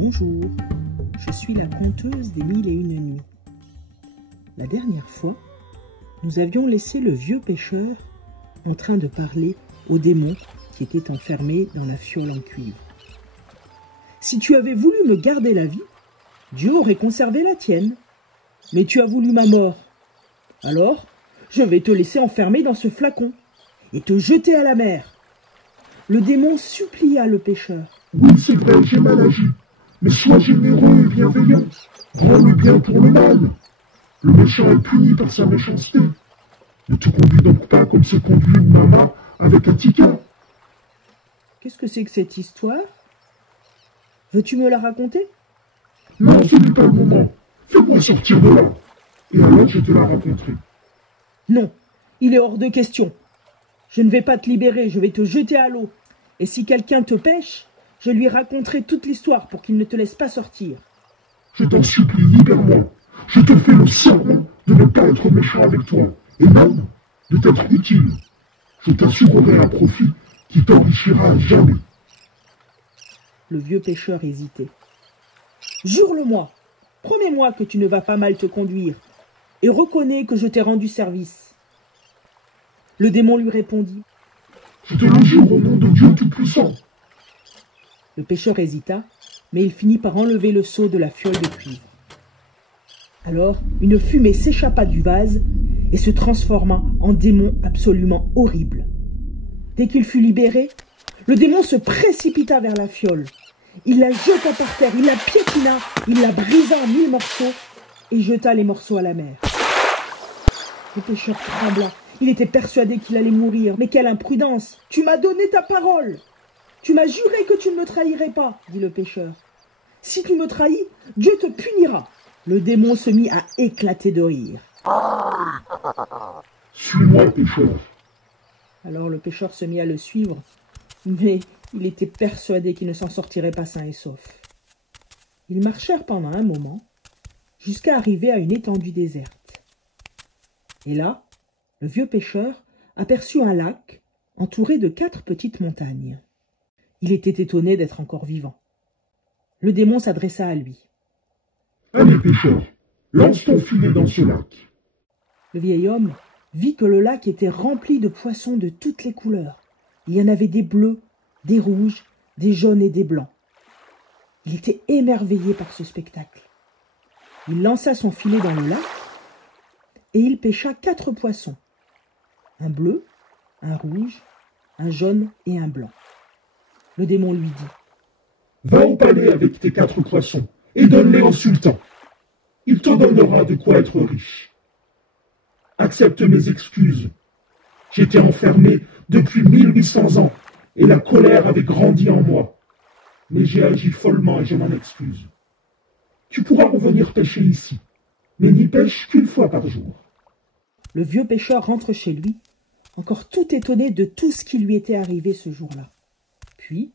Bonjour, je suis la conteuse des 1001 nuits. La dernière fois, nous avions laissé le vieux pêcheur en train de parler au démon qui était enfermé dans la fiole en cuivre. Si tu avais voulu me garder la vie, Dieu aurait conservé la tienne. Mais tu as voulu ma mort. Alors, je vais te laisser enfermer dans ce flacon et te jeter à la mer. Le démon supplia le pêcheur. Oui, c'est vrai, j'ai mal agi. Mais sois généreux et bienveillant. Rends le bien pour le mal. Le méchant est puni par sa méchanceté. Ne te conduis donc pas comme se conduit une maman avec un tika. Qu'est-ce que c'est que cette histoire? Veux-tu me la raconter? Non, ce n'est pas le moment. Fais-moi sortir de là. Et alors je te la raconterai. Non, il est hors de question. Je ne vais pas te libérer, je vais te jeter à l'eau. Et si quelqu'un te pêche, je lui raconterai toute l'histoire pour qu'il ne te laisse pas sortir. Je t'en supplie, libère-moi. Je te fais le serment de ne pas être méchant avec toi, et même de t'être utile. Je t'assurerai un profit qui t'enrichira à jamais. Le vieux pêcheur hésitait. Jure-le-moi, promets-moi que tu ne vas pas mal te conduire, et reconnais que je t'ai rendu service. Le démon lui répondit. Je te le jure au nom de Dieu Tout-Puissant. Le pêcheur hésita, mais il finit par enlever le seau de la fiole de cuivre. Alors, une fumée s'échappa du vase et se transforma en démon absolument horrible. Dès qu'il fut libéré, le démon se précipita vers la fiole. Il la jeta par terre, il la piétina, il la brisa en 1000 morceaux et jeta les morceaux à la mer. Le pêcheur trembla. Il était persuadé qu'il allait mourir. Mais quelle imprudence! Tu m'as donné ta parole! Tu m'as juré que tu ne me trahirais pas, dit le pêcheur. Si tu me trahis, Dieu te punira. Le démon se mit à éclater de rire. Suis-moi, pêcheur. Alors le pêcheur se mit à le suivre, mais il était persuadé qu'il ne s'en sortirait pas sain et sauf. Ils marchèrent pendant un moment, jusqu'à arriver à une étendue déserte. Et là, le vieux pêcheur aperçut un lac entouré de 4 petites montagnes. Il était étonné d'être encore vivant. Le démon s'adressa à lui. « Allez, pêcheur, lance ton filet dans ce lac. » Le vieil homme vit que le lac était rempli de poissons de toutes les couleurs. Il y en avait des bleus, des rouges, des jaunes et des blancs. Il était émerveillé par ce spectacle. Il lança son filet dans le lac et il pêcha 4 poissons. Un bleu, un rouge, un jaune et un blanc. Le démon lui dit. « Va au palais avec tes 4 poissons et donne-les au sultan. Il te donnera de quoi être riche. Accepte mes excuses. J'étais enfermé depuis 1800 ans et la colère avait grandi en moi. Mais j'ai agi follement et je m'en excuse. Tu pourras revenir pêcher ici, mais n'y pêche qu'une fois par jour. » Le vieux pêcheur rentre chez lui, encore tout étonné de tout ce qui lui était arrivé ce jour-là. Puis,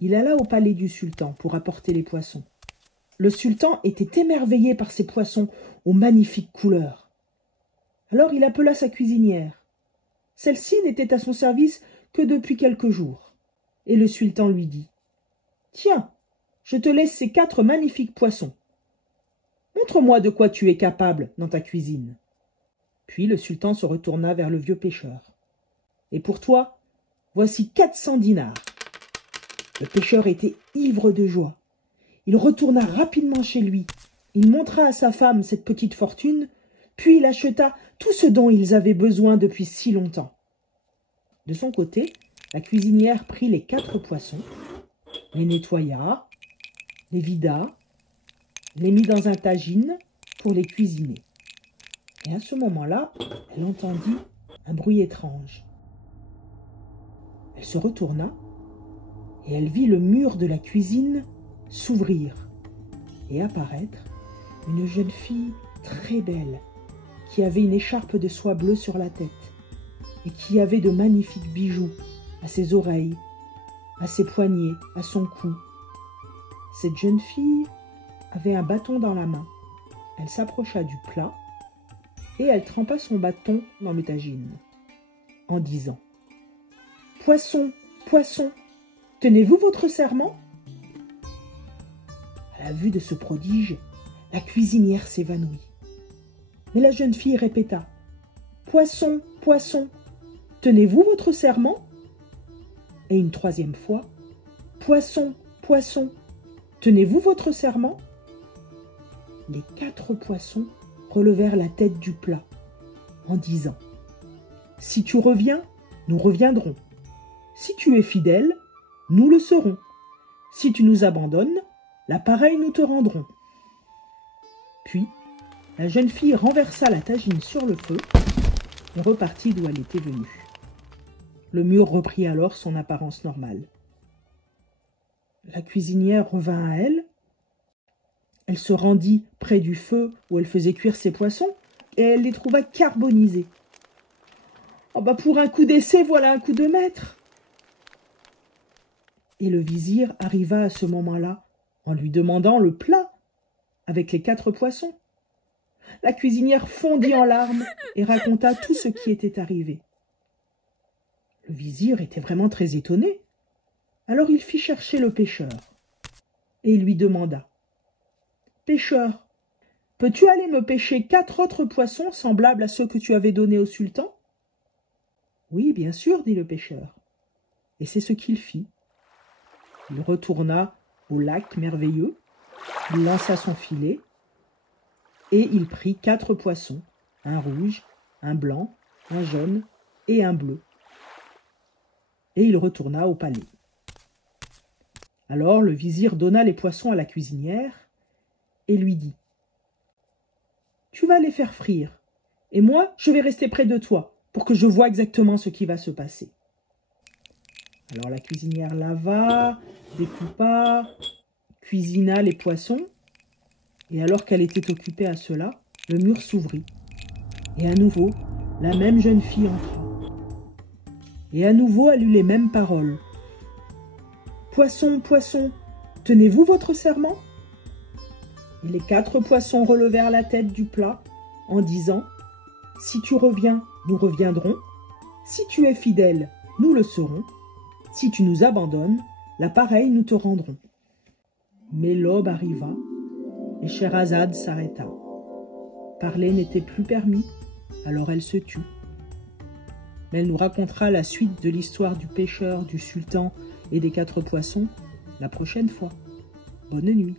il alla au palais du sultan pour apporter les poissons. Le sultan était émerveillé par ces poissons aux magnifiques couleurs. Alors il appela sa cuisinière. Celle-ci n'était à son service que depuis quelques jours. Et le sultan lui dit. « Tiens, je te laisse ces 4 magnifiques poissons. Montre-moi de quoi tu es capable dans ta cuisine. » Puis le sultan se retourna vers le vieux pêcheur. « Et pour toi, voici 400 dinars. » Le pêcheur était ivre de joie. Il retourna rapidement chez lui. Il montra à sa femme cette petite fortune, puis il acheta tout ce dont ils avaient besoin depuis si longtemps. De son côté, la cuisinière prit les 4 poissons, les nettoya, les vida, les mit dans un tagine pour les cuisiner. Et à ce moment-là, elle entendit un bruit étrange. Elle se retourna et elle vit le mur de la cuisine s'ouvrir et apparaître une jeune fille très belle qui avait une écharpe de soie bleue sur la tête et qui avait de magnifiques bijoux à ses oreilles, à ses poignets, à son cou. Cette jeune fille avait un bâton dans la main. Elle s'approcha du plat et elle trempa son bâton dans le tagine en disant « Poisson, poisson, tenez-vous votre serment ?» À la vue de ce prodige, la cuisinière s'évanouit. Mais la jeune fille répéta « Poisson, poisson, tenez-vous votre serment ?» Et une troisième fois « Poisson, poisson, tenez-vous votre serment ?» Les 4 poissons relevèrent la tête du plat en disant « Si tu reviens, nous reviendrons. Si tu es fidèle, nous le serons. Si tu nous abandonnes, la pareille nous te rendrons. » Puis, la jeune fille renversa la tagine sur le feu et repartit d'où elle était venue. Le mur reprit alors son apparence normale. La cuisinière revint à elle. Elle se rendit près du feu où elle faisait cuire ses poissons et elle les trouva carbonisés. « Oh bah pour un coup d'essai, voilà un coup de maître !» Et le vizir arriva à ce moment-là en lui demandant le plat avec les 4 poissons. La cuisinière fondit en larmes et raconta tout ce qui était arrivé. Le vizir était vraiment très étonné. Alors il fit chercher le pêcheur et il lui demanda « Pêcheur, peux-tu aller me pêcher 4 autres poissons semblables à ceux que tu avais donnés au sultan ?» « Oui, bien sûr, dit le pêcheur. Et c'est ce qu'il fit. Il retourna au lac merveilleux, il lança son filet et il prit 4 poissons, un rouge, un blanc, un jaune et un bleu. Et il retourna au palais. Alors le vizir donna les poissons à la cuisinière et lui dit « Tu vas les faire frire, et moi je vais rester près de toi pour que je voie exactement ce qui va se passer. » Alors la cuisinière lava, découpa, cuisina les poissons, et alors qu'elle était occupée à cela, le mur s'ouvrit. Et à nouveau, la même jeune fille entra. Et à nouveau, elle eut les mêmes paroles. « Poisson, poisson, tenez-vous votre serment ?» Et les 4 poissons relevèrent la tête du plat en disant « Si tu reviens, nous reviendrons. Si tu es fidèle, nous le serons. Si tu nous abandonnes, la pareille nous te rendrons. » Mais l'aube arriva et Scheherazade s'arrêta. Parler n'était plus permis, alors elle se tut. Mais elle nous racontera la suite de l'histoire du pêcheur, du sultan et des 4 poissons la prochaine fois. Bonne nuit.